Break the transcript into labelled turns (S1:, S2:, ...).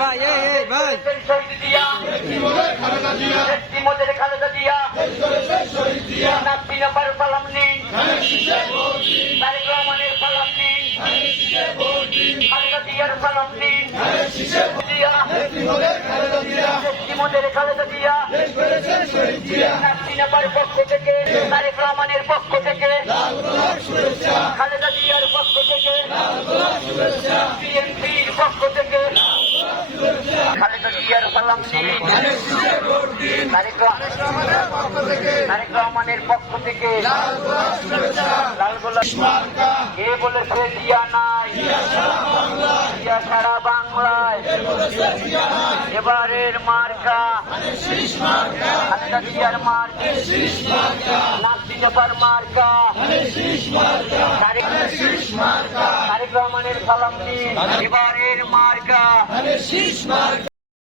S1: ভাই এই ভাই মোদের খালেদা জিয়া নাসিনা পার পার পক্ষ থেকে তারেক রহমানের পক্ষ পক্ষ থেকে খালেদা জিয়ার সালাম তারেক রহ- রহমানের পক্ষ থেকে লাল গোলাপ কে বলেছে জিয়া নাই জিয়া বাংলায় এবারের মার্কা। খালেদা জিয়ার মার্কা নাসি নেপার মার্কা তারেক সালাম নিন এবারের মার্কা।